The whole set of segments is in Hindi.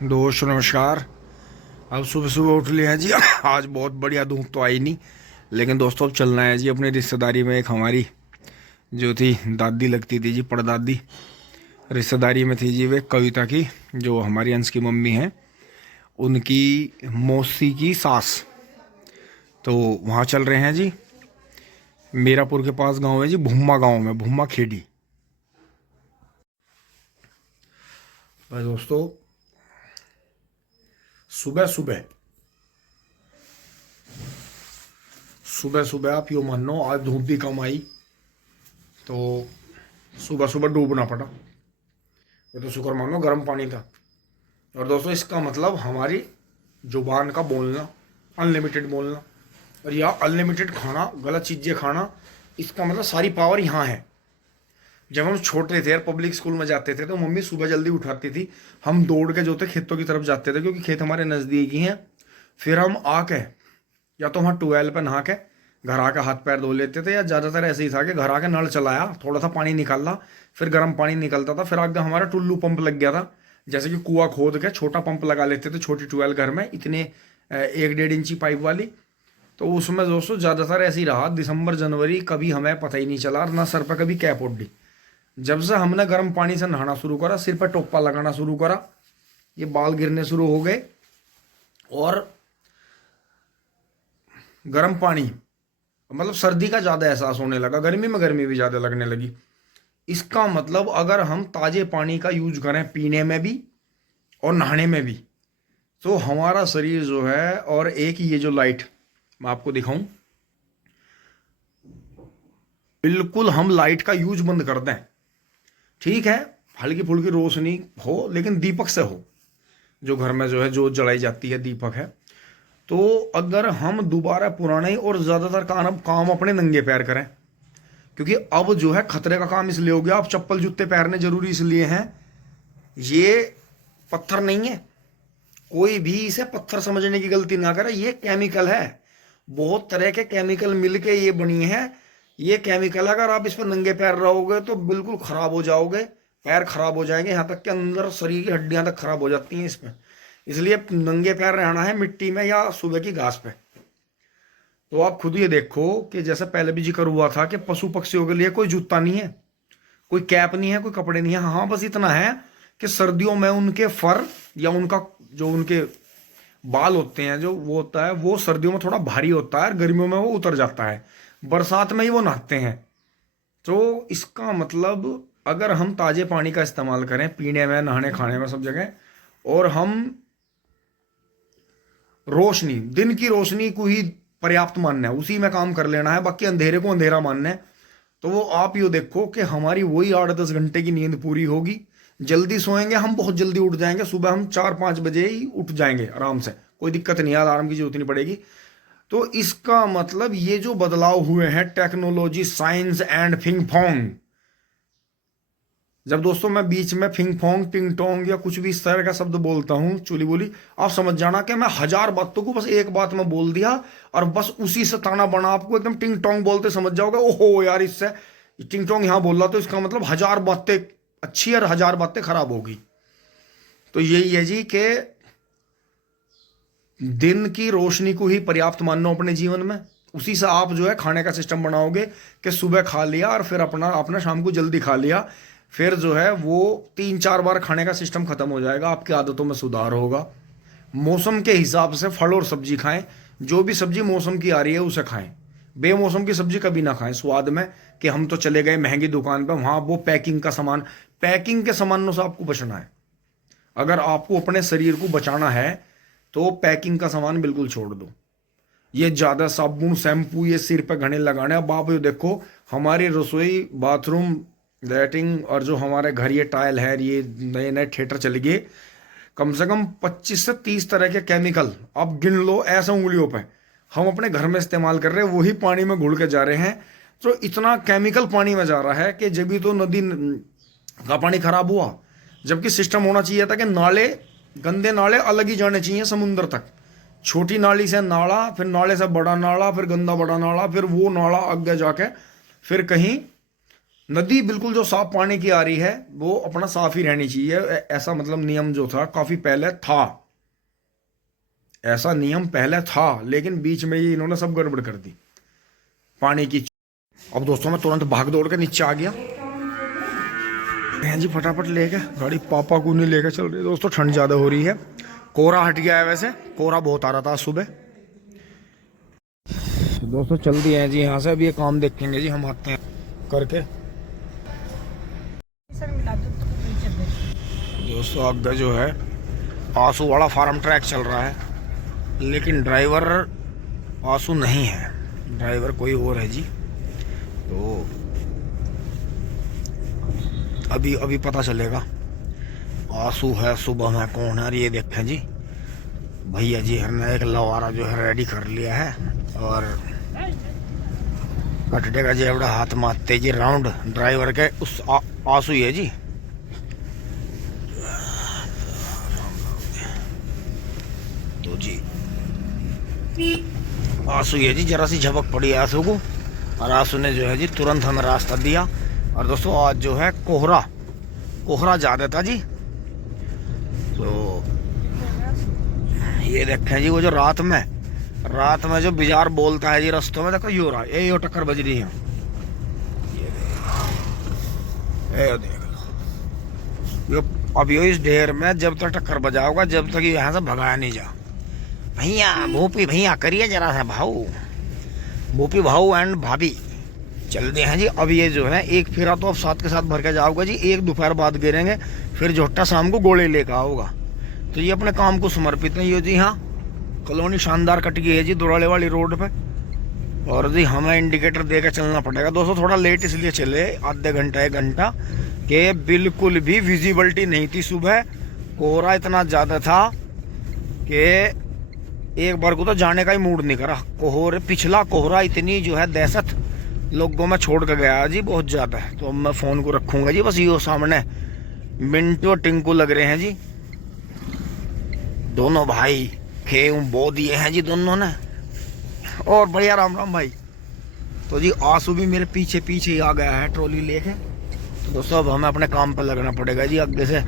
दोस्तों नमस्कार। अब सुबह सुबह उठ लिया है जी। आज बहुत बढ़िया धूप तो आई नहीं, लेकिन दोस्तों अब चलना है जी अपनी रिश्तेदारी में। एक हमारी जो थी दादी लगती थी जी, परदादी रिश्तेदारी में थी जी, वे कविता की, जो हमारी अंश की मम्मी हैं, उनकी मौसी की सास। तो वहाँ चल रहे हैं जी। मीरापुर के पास गांव है जी, भुम्मा गांव में, भुम्मा खेड़ी। भाई दोस्तों, सुबह सुबह सुबह सुबह आप यूँ मानो आज धूप भी कम आई, तो सुबह सुबह डूबना पड़ा। ये तो शुक्र मानो गर्म पानी था। और दोस्तों इसका मतलब हमारी जुबान का बोलना, अनलिमिटेड बोलना, और या अनलिमिटेड खाना, गलत चीज़ें खाना, इसका मतलब सारी पावर यहाँ है। जब हम छोटे थे और पब्लिक स्कूल में जाते थे तो मम्मी सुबह जल्दी उठाती थी। हम दौड़ के जो थे खेतों की तरफ जाते थे, क्योंकि खेत हमारे नज़दीक ही हैं। फिर हम आके या तो वहाँ ट्यूबवेल पर नहा के घर आके हाथ पैर धो लेते थे, या ज़्यादातर ऐसे ही था कि घर आके नल चलाया, थोड़ा सा पानी निकाला, फिर गर्म पानी निकलता था। फिर आगे हमारा टुल्लू पंप लग गया था, जैसे कि कुआं खोद के छोटा पंप लगा लेते थे, छोटी ट्यूबवेल घर में, इतने 1-1.5 इंची पाइप वाली। तो उसमें दोस्तों ज़्यादातर ऐसे ही रहा, दिसंबर जनवरी कभी हमें पता ही नहीं चला, और ना सर पर कभी कैप उड़ी। जब से हमने गर्म पानी से नहाना शुरू करा, सिर पर टोपा लगाना शुरू करा, ये बाल गिरने शुरू हो गए, और गर्म पानी मतलब सर्दी का ज़्यादा एहसास होने लगा, गर्मी में गर्मी भी ज़्यादा लगने लगी। इसका मतलब अगर हम ताज़े पानी का यूज करें पीने में भी और नहाने में भी, तो हमारा शरीर जो है, और एक ये जो लाइट मैं आपको दिखाऊं, बिल्कुल हम लाइट का यूज बंद कर दें। ठीक है, हल्की फुल्की रोशनी हो, लेकिन दीपक से हो, जो घर में जो है जोत जलाई जाती है, दीपक है। तो अगर हम दोबारा पुराने और ज़्यादातर काम अपने नंगे पैर करें, क्योंकि अब जो है खतरे का काम इसलिए हो गया, अब चप्पल जूते पहनने जरूरी इसलिए हैं। ये पत्थर नहीं है, कोई भी इसे पत्थर समझने की गलती ना करे, ये केमिकल है। बहुत तरह के केमिकल मिलके ये बनी है। ये केमिकल, अगर आप इस पर नंगे पैर रहोगे तो बिल्कुल खराब हो जाओगे, पैर खराब हो जाएंगे, यहाँ तक कि अंदर शरीर की हड्डियां तक खराब हो जाती हैं इसमें। इसलिए नंगे पैर रहना है मिट्टी में या सुबह की घास पे। तो आप खुद ये देखो कि जैसे पहले भी जिक्र हुआ था कि पशु पक्षियों के लिए कोई जूता नहीं है, कोई कैप नहीं है, कोई कपड़े नहीं है। हाँ, बस इतना है कि सर्दियों में उनके फर या उनका जो उनके बाल होते हैं, जो वो होता है, वो सर्दियों में थोड़ा भारी होता है, और गर्मियों में वो उतर जाता है, बरसात में ही वो नहाते हैं। तो इसका मतलब अगर हम ताजे पानी का इस्तेमाल करें पीने में, नहाने, खाने में, सब जगह, और हम रोशनी, दिन की रोशनी को ही पर्याप्त मानना है, उसी में काम कर लेना है, बाकी अंधेरे को अंधेरा मानना है, तो वो आप ये देखो कि हमारी वही 8-10 घंटे की नींद पूरी होगी। जल्दी सोएंगे हम, बहुत जल्दी उठ जाएंगे, सुबह हम 4-5 बजे ही उठ जाएंगे आराम से, कोई दिक्कत नहीं है, अलार्म की जरूरत नहीं पड़ेगी। तो इसका मतलब ये जो बदलाव हुए हैं टेक्नोलॉजी, साइंस एंड फिंग फोंग, जब दोस्तों मैं बीच में फिंग फोंग, टिंग टोंग या कुछ भी इस तरह का शब्द बोलता हूँ, चुली बोली, आप समझ जाना कि मैं 1000 बातों को बस एक बात में बोल दिया, और बस उसी से ताना बना आपको एकदम टिंग टोंग बोलते समझ जाओगे, ओहो यार, इससे टिंग टोंग यहाँ बोल रहा, तो इसका मतलब 1000 बातें अच्छी और 1000 बातें खराब होगी। तो यही है जी कि दिन की रोशनी को ही पर्याप्त मानो अपने जीवन में, उसी से आप जो है खाने का सिस्टम बनाओगे कि सुबह खा लिया और फिर अपना अपना शाम को जल्दी खा लिया, फिर जो है वो 3-4 बार खाने का सिस्टम खत्म हो जाएगा, आपकी आदतों में सुधार होगा। मौसम के हिसाब से फल और सब्जी खाएं, जो भी सब्जी मौसम की आ रही है उसे खाएं, बेमौसम की सब्जी कभी ना खाएं स्वाद में, कि हम तो चले गए महंगी दुकान पर, वहाँ वो पैकिंग का सामान, पैकिंग के सामानों से आपको बचना है। अगर आपको अपने शरीर को बचाना है तो पैकिंग का सामान बिल्कुल छोड़ दो। ये ज़्यादा साबुन, शैम्पू, ये सिर पे घने लगाने, अब आप ये देखो हमारी रसोई, बाथरूम, लैट्रिन, और जो हमारे घर ये टाइल है, ये नए नए थिएटर चल गए, कम से कम 25 से 30 तरह के केमिकल आप गिन लो ऐसे उंगलियों पे, हम अपने घर में इस्तेमाल कर रहे हैं, वही पानी में घुल के जा रहे हैं। तो इतना केमिकल पानी में जा रहा है कि जब भी तो नदी का पानी खराब हुआ, जबकि सिस्टम होना चाहिए था कि नाले, गंदे नाले अलग ही जाने चाहिए समुद्र तक, छोटी नाली से नाला, फिर नाले से बड़ा नाला, फिर गंदा बड़ा नाला, फिर वो नाला आगे जाके फिर कहीं नदी बिल्कुल जो साफ पानी की आ रही है वो अपना साफ ही रहनी चाहिए, ऐसा मतलब नियम जो था काफी पहले था, ऐसा नियम पहले था, लेकिन बीच में ये इन्होंने सब गड़बड़ कर दी पानी की। अब दोस्तों मैं तुरंत भाग दौड़ के नीचे आ गया जी, फटाफट लेके गाड़ी पापा को नहीं लेके चल रही दोस्तों, ठंड ज्यादा हो रही है। कोहरा हट गया है, वैसे कोहरा बहुत आ रहा था सुबह। तो दोस्तों चल दिए हैं जी यहाँ से, अब ये काम देखेंगे जी हम आते हैं करके। दोस्तों आगे जो है आंसू वाला फार्म ट्रैक चल रहा है, लेकिन ड्राइवर आंसू नहीं है, ड्राइवर कोई और है जी। तो अभी अभी पता चलेगा आंसू है सुबह में कौन है। ये देखें जी भैया जी ने एक लवारा जो है रेडी कर लिया है, और कटटे का जेवड़ा हाथ मारते जी राउंड ड्राइवर के उस आंसू है जी। तो जी आंसू है जी, जरा सी झपक पड़ी आंसू को, और आंसू ने जो है जी तुरंत हमें रास्ता दिया। और दोस्तों आज जो है कोहरा ज्यादा था जी। तो ये देखें जी वो जो रात में जो बिजार बोलता है जी रास्तों में, देखो यो रहा ये टक्कर बज रही है, ये देख लो यो। अब यो इस ढेर में जब तक टक्कर बजा होगा, जब तक यहाँ से भगाया नहीं जा। भैया भूपी भैया करिए जरा सा भाऊ, भूपी भाऊ एंड भाभी चलते हैं जी। अब ये जो है एक फेरा तो अब साथ के साथ भर के जाओगे जी, एक दोपहर बाद गिरेंगे, फिर जोटा शाम को गोले लेकर आओगा। तो ये अपने काम को समर्पित है ये जी। हाँ कॉलोनी शानदार कट गई है जी दोराले वाली रोड पे, और जी हमें इंडिकेटर दे के चलना पड़ेगा दोस्तों। थोड़ा लेट इसलिए चले, आधे घंटा 1 घंटा के बिल्कुल भी विजिबिलिटी नहीं थी सुबह, कोहरा इतना ज्यादा था कि एक बार को तो जाने का ही मूड नहीं करा। पिछला कोहरा इतनी जो है दहशत लोगों में छोड़ कर गया जी, बहुत ज्यादा है। तो अब मैं फोन को रखूंगा जी, बस ये सामने मिंटू और टिंकू लग रहे हैं जी, दोनों भाई खेम बो दिए हैं जी दोनों ने, और बढ़िया राम राम भाई। तो जी आंसू भी मेरे पीछे पीछे ही आ गया है ट्रॉली लेके। तो दोस्तों अब हमें अपने काम पर लगना पड़ेगा जी। आगे से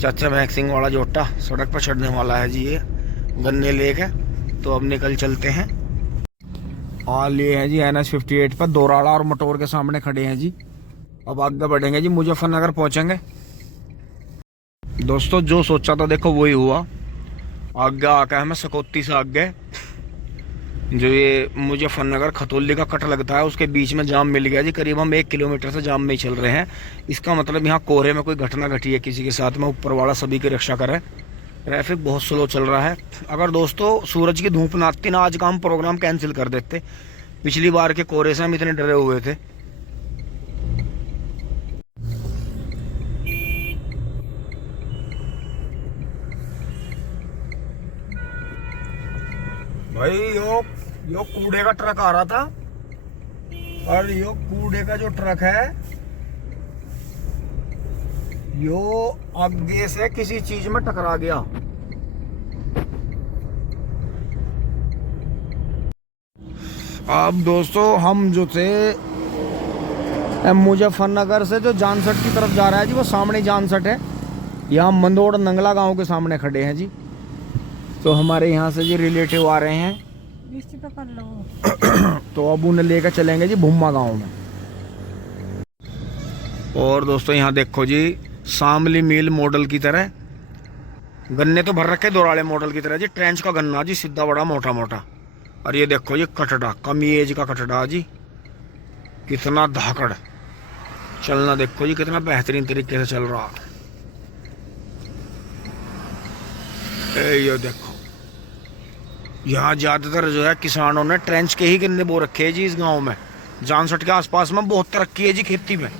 चाचा महक सिंह वाला जोटा सड़क पर चढ़ने वाला है जी, ये गन्ने लेके। तो अब निकल चलते हैं। आ लिए हैं जी NH58 पर दोराड़ा और मटोर के सामने खड़े हैं जी। अब आगे बढ़ेंगे जी, मुजफ्फरनगर पहुंचेंगे। दोस्तों जो सोचा था देखो वही हुआ, आगे आकर हमें सकौती से आगे जो ये मुजफ्फरनगर खतौली का कट लगता है उसके बीच में जाम मिल गया जी। करीब हम 1 किलोमीटर से जाम में ही चल रहे हैं। इसका मतलब यहाँ कोहरे में कोई घटना घटी है किसी के साथ में, ऊपर वाला सभी की रक्षा करे। ट्रैफिक बहुत स्लो चल रहा है। अगर दोस्तों सूरज की धूप ना आती ना, आज का हम प्रोग्राम कैंसिल कर देते। पिछली बार के कोहरे से हम इतने डरे हुए थे। भाई यो कूड़े का ट्रक आ रहा था, और यो कूड़े का जो ट्रक है यो आगे से किसी चीज में टकरा गया। अब दोस्तों हम जो थे मुजफ्फरनगर से जो जानसठ की तरफ जा रहा है जी, वो सामने जानसठ है। यहाँ मंदोड़ नंगला गांव के सामने खड़े हैं जी। तो हमारे यहाँ से जी रिलेटिव आ रहे हैं पकड़ लो तो अब उन्हें लेकर चलेंगे जी भुम्मा गांव में। और दोस्तों यहाँ देखो जी शामली मिल मॉडल की तरह गन्ने तो भर रखे, दोराले मॉडल की तरह जी, ट्रेंच का गन्ना जी, सीधा बड़ा मोटा मोटा। और ये देखो जी कटड़ा, कम एज का कटड़ा जी, कितना धाकड़ चलना देखो जी, कितना बेहतरीन तरीके से चल रहा। ये देखो यहाँ ज्यादातर जो है किसानों ने ट्रेंच के ही गन्ने बो रखे हैं जी इस गांव में। जानसठ के आसपास में बहुत तरक्की है जी खेती में,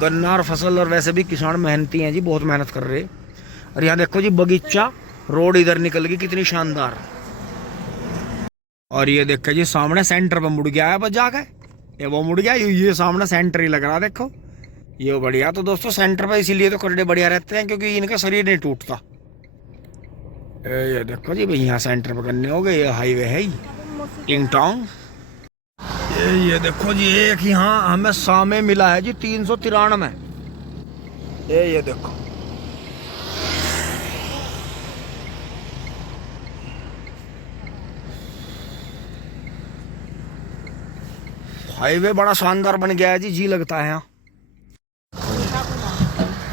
गन्ना और फसल, और वैसे भी किसान मेहनती हैं जी, बहुत मेहनत कर रहे हैं। और यहाँ देखो जी बगीचा, रोड इधर निकल गई कितनी शानदार। और ये देखो जी सामने सेंटर पे मुड़ गया है बस जाके, ये वो मुड़ गया, ये सामने सेंटर ही लग रहा देखो, ये बढ़िया। तो दोस्तों सेंटर पे इसीलिए तो कटड़े बढ़िया रहते हैं क्योंकि इनका शरीर नहीं टूटता। ये देखो जी भाई यहाँ सेंटर पे करने हो गए, ये हाईवे है ही टिंग टोंग। ये देखो जी, एक यहाँ हमें सामे मिला है जी 393। ये देखो, हाईवे बड़ा शानदार बन गया है जी लगता है यहाँ।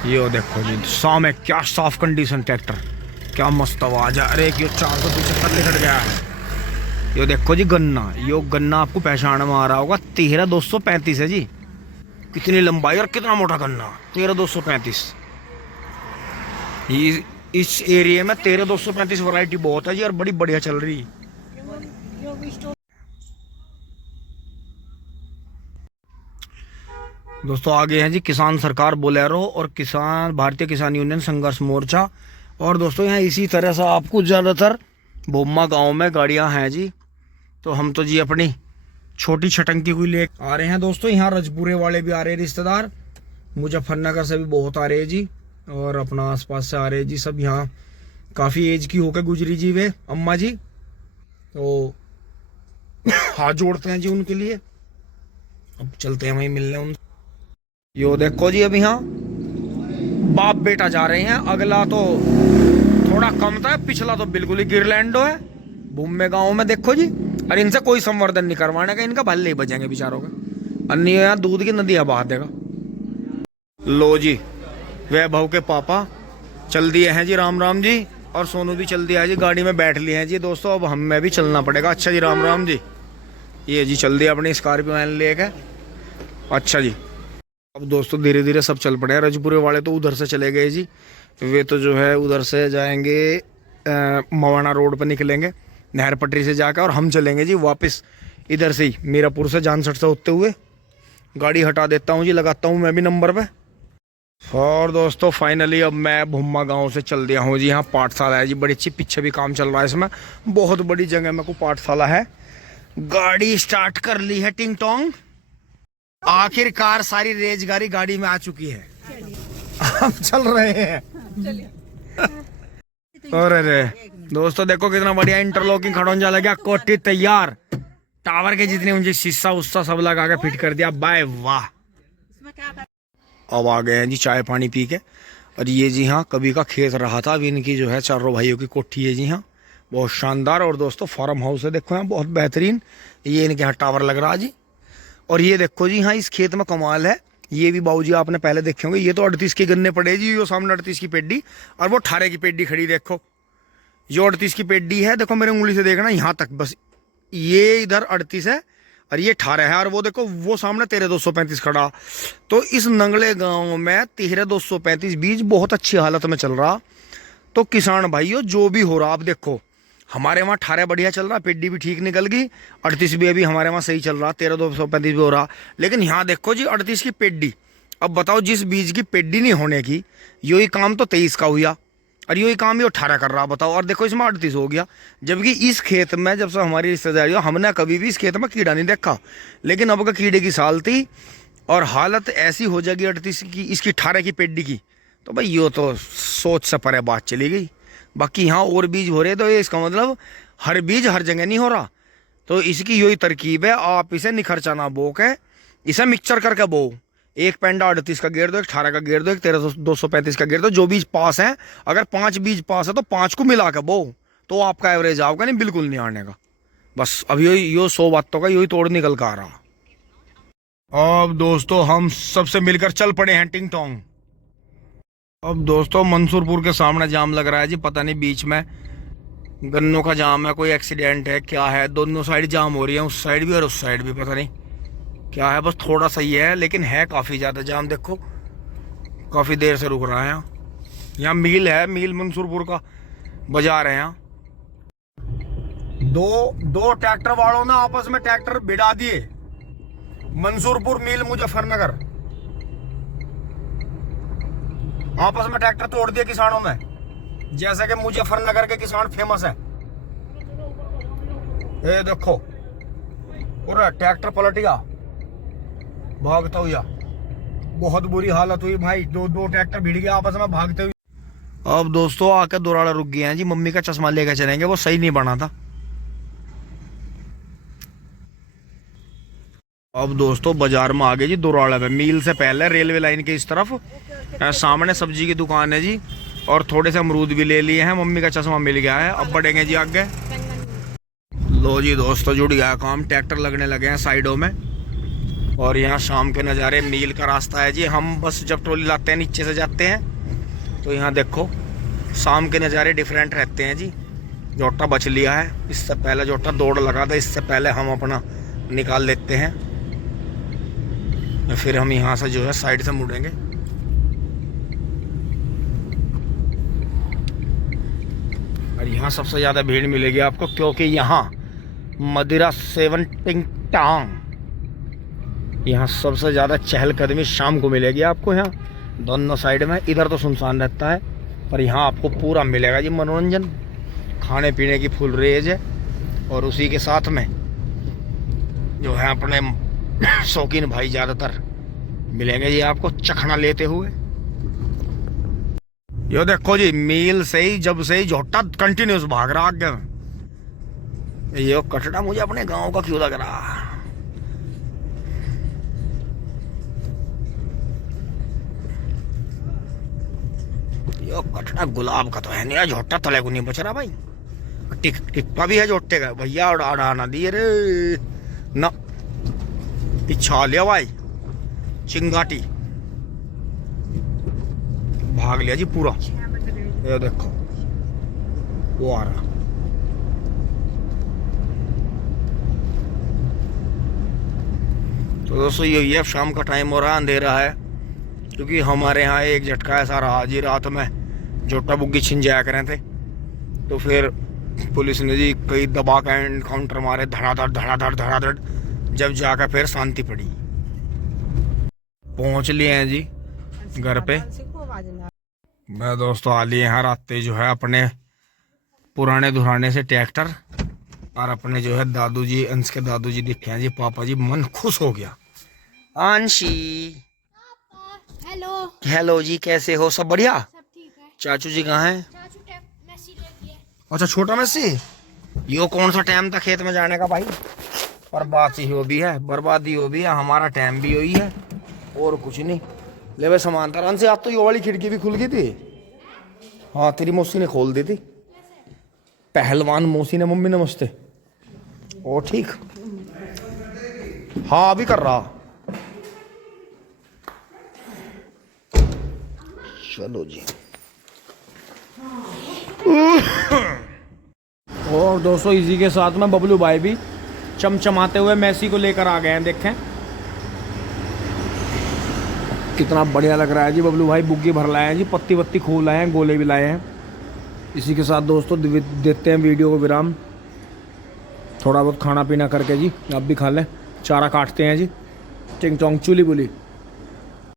ये देखो जी सामे, क्या साफ कंडीशन ट्रैक्टर, क्या मस्त आवाज है। अरे ये 475 निकल गया है। ये देखो जी गन्ना, यो गन्ना आपको पहचान में आ रहा होगा, 13235 है जी। कितनी लंबाई और कितना मोटा गन्ना, 13235। ये इस एरिया में 13235 वैरायटी बहुत है जी, और बड़ी बढ़िया चल रही है। दोस्तों आगे हैं जी किसान सरकार बोलेरो और किसान भारतीय किसान यूनियन संघर्ष मोर्चा। और दोस्तों यहाँ इसी तरह से आपको ज़्यादातर भोमा गांव में गाड़ियां हैं जी। तो हम तो जी अपनी छोटी छटंकी को ले आ रहे हैं दोस्तों। यहाँ रजपुरे वाले भी आ रहे हैं रिश्तेदार, मुजफ्फरनगर से भी बहुत आ रहे हैं जी, और अपना आसपास से आ रहे हैं जी सब। यहाँ काफ़ी एज की होकर गुजरी जी वे अम्मा जी, तो हाथ जोड़ते हैं जी उनके लिए। अब चलते हैं वहीं मिलने उन। यो देखो जी, अब यहाँ बाप बेटा जा रहे हैं। अगला तो थोड़ा कम था, पिछला तो बिल्कुल ही गिरलैंडो है भूमे गांव में। देखो जी, और इनसे कोई संवर्धन नहीं करवाने का, इनका भले ही बचेंगे बेचारों का। अन्य यहाँ दूध की नदियां बहा देगा। लो जी, वैभव के पापा चल दिए हैं जी, राम राम जी। और सोनू भी चल दिया है जी, गाड़ी में बैठ लिए हैं जी दोस्तों। अब हमें भी चलना पड़ेगा। अच्छा जी, राम राम जी। ये जी चल दिया अपनी स्कॉर्पियो वैन लेके। अच्छा जी, अब दोस्तों धीरे धीरे सब चल पड़े हैं। रजपुरे वाले तो उधर से चले गए जी, वे तो जो है उधर से जाएंगे, मवाना रोड पर निकलेंगे नहर पटरी से जाकर, और हम चलेंगे जी वापस इधर से ही मीरापुर से जानसठ से होते हुए। गाड़ी हटा देता हूँ जी, लगाता हूँ मैं भी नंबर पे। और दोस्तों फाइनली अब मैं भुम्मा गांव से चल दिया हूँ जी। यहाँ पाठशाला है जी, बड़ी अच्छी, पीछे भी काम चल रहा है इसमें, बहुत बड़ी जगह में को पाठशाला है। गाड़ी स्टार्ट कर ली है टिंग टोंग, आखिरकार सारी रेजगारी गाड़ी में आ चुकी है। हम चल रहे हैं। और अरे दोस्तों देखो कितना बढ़िया इंटरलॉकिंग खड़ों जा लगा, कोठी तैयार, टावर के जितने मुझे शीशा उस्सा सब लगा के फिट कर दिया। बाय वाह। अब आ गए हैं जी चाय पानी पी के। और ये जी हाँ कभी का खेत रहा था, अभी इनकी जो है चारों भाइयों की कोठी है जी हाँ, बहुत शानदार। और दोस्तों फार्म हाउस है, देखो यहाँ बहुत बेहतरीन। ये इनके यहाँ टावर लग रहा है जी। और ये देखो जी हाँ, इस खेत में कमाल है, ये भी बाबूजी आपने पहले देखे होंगे। ये तो 38 के गन्ने पड़े जी, ये सामने 38 की पेड्डी, और वो 18 की पेड्डी खड़ी। देखो ये 38 की पेड्डी है, देखो मेरे उंगली से देखना यहाँ तक, बस ये इधर 38 है और ये 18 है। और वो देखो वो सामने 13235 खड़ा। तो इस नंगले गांव में 13235 बीज बहुत अच्छी हालत में चल रहा। तो किसान भाइयों जो भी हो रहा, आप देखो हमारे वहाँ 18 बढ़िया चल रहा, पेड्डी भी ठीक निकल गई, 38 भी अभी हमारे वहाँ सही चल रहा, 13235 भी हो रहा। लेकिन यहाँ देखो जी 38 की पेड्डी। अब बताओ, जिस बीज की पेड्डी नहीं होने की, यही काम तो 23 का हुआ, और यही काम ये 18 कर रहा, बताओ। और देखो इसमें 38 हो गया। जबकि इस खेत में जब से हमारी रिश्तेदारी हो, हमने कभी भी इस खेत में कीड़ा नहीं देखा। लेकिन अब का कीड़े की साल थी, और हालत ऐसी हो जाएगी 38 की, इसकी 18 की पेड्डी की, तो भाई ये तो सोच से परे बात चली गई। बाकी यहाँ और बीज हो रहे, तो ये इसका मतलब हर बीज हर जगह नहीं हो रहा। तो इसकी यही तरकीब है, आप इसे निखरचाना बो के इसे मिक्सचर करके बो। एक पेंडा 38 का गेर दो, एक 18 का गेर दो, एक 13235 का गेर दो। जो बीज पास है, अगर 5 बीज पास है तो 5 को मिला के बो, तो आपका एवरेज आओगा नहीं, बिल्कुल नहीं आने का। बस अब यो 100 बातों का यही तोड़ निकल कर आ रहा। अब दोस्तों हम सबसे मिलकर चल पड़े हैं टिंग टोंग। अब दोस्तों मंसूरपुर के सामने जाम लग रहा है जी, पता नहीं बीच में गन्नों का जाम है, कोई एक्सीडेंट है क्या है, दोनों साइड जाम हो रही है, उस साइड भी और उस साइड भी, पता नहीं क्या है। बस थोड़ा सा ही है, लेकिन है काफ़ी ज़्यादा जाम। देखो काफ़ी देर से रुक रहा है यहाँ मील है, मील मंसूरपुर का बाजार है यहाँ। दो ट्रैक्टर वालों ने आपस में ट्रैक्टर भिड़ा दिए, मंसूरपुर मील मुजफ्फरनगर, आपस में ट्रैक्टर तोड़ दिए किसानों ने। जैसे कि मुजफ्फरनगर के किसान फेमस है। ये देखो पूरा ट्रैक्टर पलट गया, भागता हुआ, बहुत बुरी हालत हुई भाई। दो ट्रैक्टर भिड़ गए आपस में भागते हुए। अब दोस्तों आकर दोराड़ा रुक गए हैं जी, मम्मी का चश्मा लेकर चलेंगे, वो सही नहीं बना था। अब दोस्तों बाजार में आ गए जी दोराड़ा पे, मील से पहले रेलवे लाइन के इस तरफ सामने सब्जी की दुकान है जी। और थोड़े से अमरूद भी ले लिए हैं, मम्मी का चश्मा मिल गया है। अब बढ़ेंगे जी आगे। लो जी दोस्तों जुड़ गया काम, ट्रैक्टर लगने लगे हैं साइडों में। और यहाँ शाम के नज़ारे, मील का रास्ता है जी। हम बस जब ट्रॉली लाते हैं नीचे से जाते हैं तो यहाँ देखो शाम के नज़ारे डिफरेंट रहते हैं जी। जोटा बच लिया है, इससे पहले जोटा दौड़ लगा था, इससे पहले हम अपना निकाल लेते हैं। फिर हम यहाँ से जो है साइड से मुड़ेंगे। और यहाँ सबसे ज़्यादा भीड़ मिलेगी आपको, क्योंकि यहाँ मदिरा 7 टांग, यहाँ सबसे ज़्यादा चहलकदमी शाम को मिलेगी आपको। यहाँ दोनों साइड में, इधर तो सुनसान रहता है, पर यहाँ आपको पूरा मिलेगा जी मनोरंजन, खाने पीने की फुल रेज है। और उसी के साथ में जो है अपने शौकीन भाई ज़्यादातर मिलेंगे जी आपको चखना लेते हुए। यो देखो जी, मील से ही जब से ही झोटा कंटिन्यूस भाग रहा आगे। यो कटड़ा मुझे अपने गांव का क्यों लग रहा। यो कटड़ा गुलाब का तो है नहीं, झोटा तले को नहीं बच रहा भाई। टिक्का भी है झोटे का भैया, उड़ाना दिए रे ना, पिछा लिया भाई चिंगाटी, भाग लिया जी पूरा। ये देखो वो आ रहा। तो दोस्तों ये अब शाम का टाइम हो रहा, अंधेरा है, क्योंकि हमारे यहाँ एक झटका ऐसा रहा जी, रात में जोटा बुग्गी छिन जाया करे थे। तो फिर पुलिस ने जी कई दबा का एनकाउंटर मारे, धड़ाधड़ धड़ाधड़ धड़ाधड़, जब जाकर फिर शांति पड़ी। पहुंच लिए हैं जी घर पे। मैं दोस्तों आ लिए हैं रास्ते जो है अपने पुराने दुराने से ट्रैक्टर, और अपने जो है दादू जी, अंश के दादू जी दिखे हैं जी। पापा जी मन खुश हो गया। अंशी हेलो। हेलो जी, कैसे हो? सब बढ़िया? सब ठीक है। चाचू जी कहाँ हैं? चाचू मैसी लेके है। अच्छा छोटा मैसी, यो कौन सा टाइम था खेत में जाने का भाई? बर्बादी हो भी है, बर्बादी हो भी है, हमारा टाइम भी हुई है और कुछ नहीं। ले भाई समांतर से, आप तो ये वाली खिड़की भी खुल गई थी। हाँ तेरी मौसी ने खोल दी थी, पहलवान मौसी ने। मम्मी नमस्ते। ओ ठीक, हाँ अभी कर रहा। चलो जी। और दोस्तों इसी के साथ में बबलू भाई भी चमचमाते हुए मैसी को लेकर आ गए हैं। देखें कितना बढ़िया लग रहा है जी। बबलू भाई बुग्गी भर लाए हैं जी, पत्ती वत्ती खोल लाए हैं, गोले भी लाए हैं। इसी के साथ दोस्तों देते हैं वीडियो को विराम। थोड़ा बहुत खाना पीना करके जी आप भी खा लें, चारा काटते हैं जी। टिंग टोंग चूली बुली।